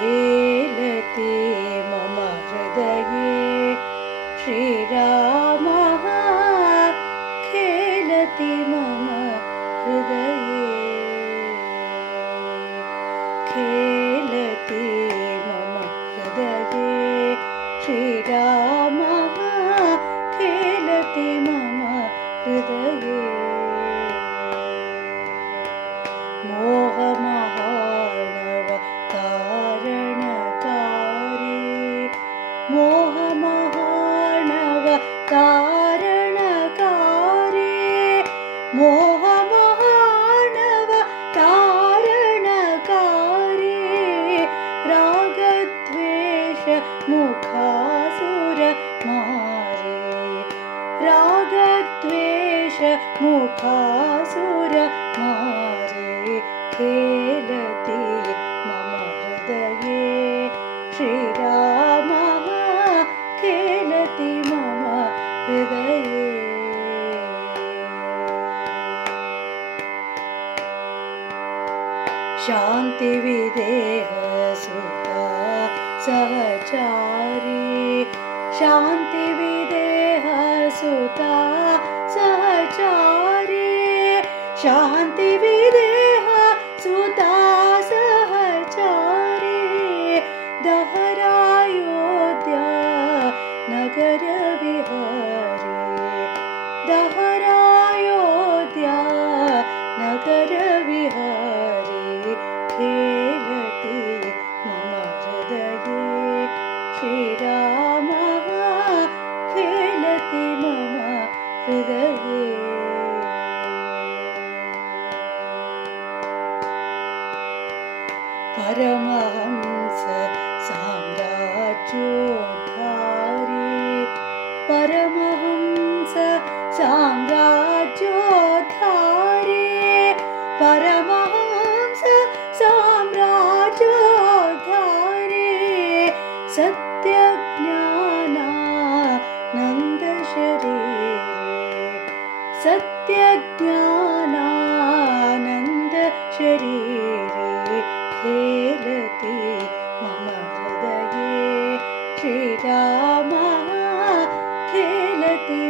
खेलति मम हृदये श्रीरामः खेलति मम हृदये खेलति मम हृदये श्रीरामः खेलति मम हृदये मोहमहार्णव तारणकारी मोहमहार्णव तारणकारी मोहमहार्णव तारणकारी रागद्वेष मुखासुर मारे रागद्वेष मुखासुर मारे खेलति मम हृदये श्रीरामः खेलति मम हृदये शान्तिविदेह सुता सहचारी शान्तिविदेह सुता सहचारी शान्तिविदेह सुता सहचारी दहरायोध्या नगर विहारी दहरायोध्या नगर विहारी खेलति मम हृदये श्रीरामः खेलति मम हृदये परमहंस साम्राज्योद्धारी परमहंस साम्राज्योद्धारी परमहंस साम्राज्योद्धारी सत्यज्ञानानन्द शरीरे सत्यज्ञानानन्द शरीरे खेलति मम हृदये श्रीरामः खेलति